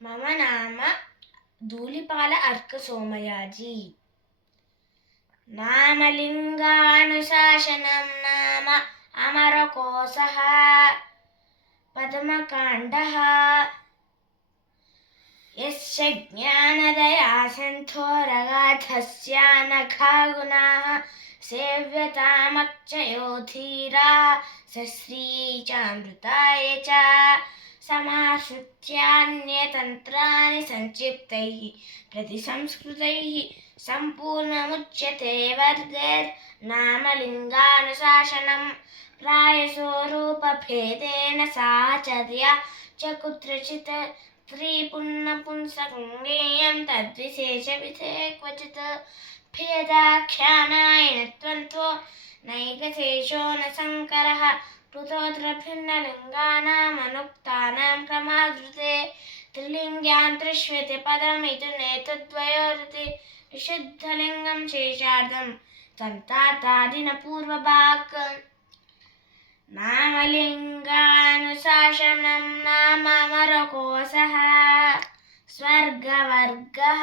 మమ నామ ధూళిపాల అర్క సోమయాజీ నామలింగానుశాసనం నామ అమరకోశ పదమకాండ यस्य ज्ञानदया सन्थोरगाधस्यानखागुणाः सेव्यतामक्षयो धीराः सश्रीचामृताय च समाश्रित्यान्यतन्त्राणि सञ्चिप्तैः प्रतिसंस्कृतैः सम्पूर्णमुच्यते वर्गैर्नामलिङ्गानुशासनं प्रायस्वरूपभेदेन साचर्या च कुत्रचित् स्त्रीपुण्यपुंसकङ्गेयं तद्विशेषविधे क्वचित् भेदाख्यानायनत्वन्तो नैकशेषो न शङ्करः कृतोऽत्र भिन्नलिङ्गानामनुक्तानां क्रमादृते त्रिलिङ्ग्यान्तरिष्यते पदमिति नेतद्वयोरिति विशुद्धलिङ्गं शेषार्धं सन्तातादिनपूर्वभाक् नामलिङ्गानुशासनं नाममरकोशः स्वर्गवर्गः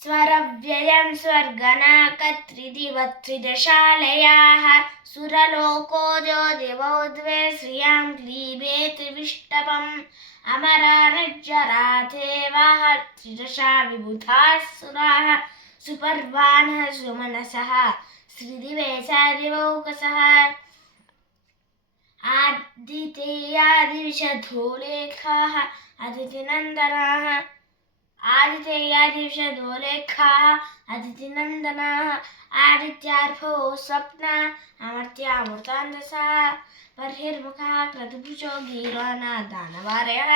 स्वरव्ययं स्वर्गनाकत्रिदिवत्रिदशालयाः सुरलोको जो देवोद्वे श्रियाँ ग्लीबे त्रिविष्टपम् अमरारज्जराधेवाः त्रिदशा विबुधाः सुराः सुपर्वाणः सुमनसः श्रीदिवे चादिवौकसः आदितेयादिविषधूलेखाः अतिथिनन्दनाः अदितिनन्दनाः आदितेयादिविषधूलेखाः अदितिनन्दनाः आदित्यार्भो स्वप्ना अमर्त्यामृतान्दसः बर्हिर्मुखः क्रतुभुजो गीर्वाणा दानवारयः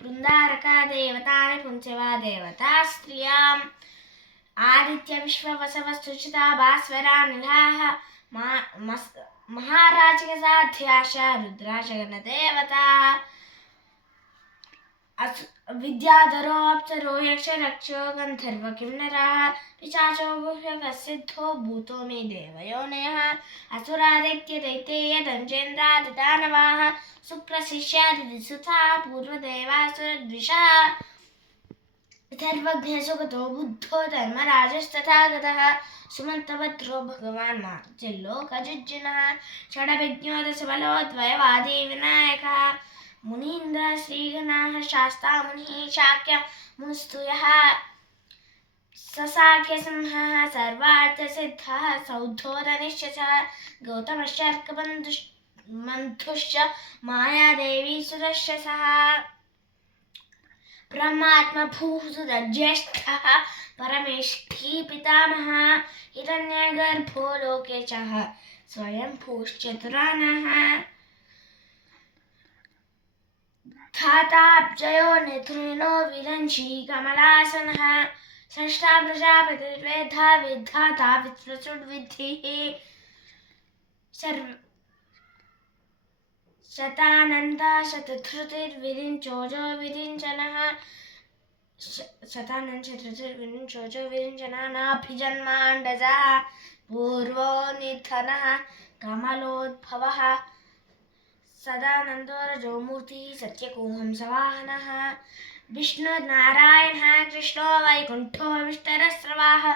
बृन्दारका देवतानि पुंसवा देवता स्त्रियाम् आदित्य विश्ववसवस्तुचिता भास्वरा निलाः मा मस् महाराजकसाध्याश रुद्राशगणदेवता विद्याधरो अप्सरो विद्याधरोऽप्सरो यक्षरक्षो गन्धर्व, किन्नराः, पिशाचो, गुह्यकसिद्धो, भूतो, मे देवयोनयः असुरादित्यदैत्येयदञ्जेन्द्रादिदानवाः सुप्रशिष्यादिदिसुता पूर्वदेवासुरद्विषः सर्वज्ञसुगतो बुद्धो, धर्मराजस्तथा गतः, सुमन्तभद्रो, भगवान् मार्जल्लोकजुज्जिनः षडभिज्ञोदसबलो द्वयवादी विनायकः मुनीन्द्र श्रीगणाः शास्ता मुनिः शाक्य मुनिस्तुयः ससाख्यसिंहः सर्वार्थसिद्धः सौद्धोदनिश्चः गौतमश्चर्कबन्धुश्च मन्थुश्च मायादेवी सुरश्चसः ब्रह्मात्मभूतज्येष्ठः परमेष्ठी पितामहः। हिरण्यगर्भो लोकेशः, स्वयंभूश्चतुरानः। धाताब्जयो निधृणो विरञ्ची कमलासनः षष्ठा प्रजापतिर्वेधा विधाता विप्रसुड्विधिः सर्व शतानन्दा शतधृतिर्विरिञ्चोजो विरिञ्चनः शतानन्द शतधृतिर्विरिञ्चोजो विरिञ्चनः नाभिजन्माण्डजः पूर्वो निधनः कमलोद्भवः। सदानन्दो रजोमूर्तिः सत्यकोहंसवाहनः विष्णुनारायणः कृष्णो वैकुण्ठो विष्टरस्रवाः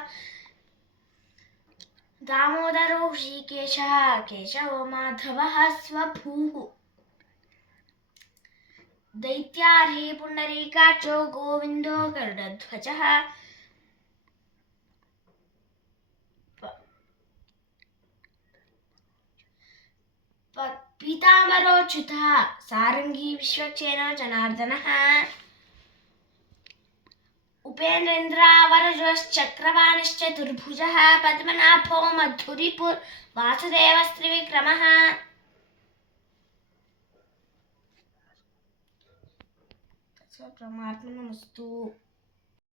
दामोदरो ऋषिकेशः केशवो माधवः स्वभूः। दैत्यार्हि पुण्डरीकाक्षो गोविन्दो गरुडध्वजः సామరోచిత సారంగి విశ్వక్షేణ జనార్దన ఉపేంద్రేంద్రావరజశ్చక్రవాణిశ్చతుర్భుజ పద్మనాభో మధురిపుర్ వాసుదేవస్త్రివిక్రమ ప్రమాత్మనమస్తు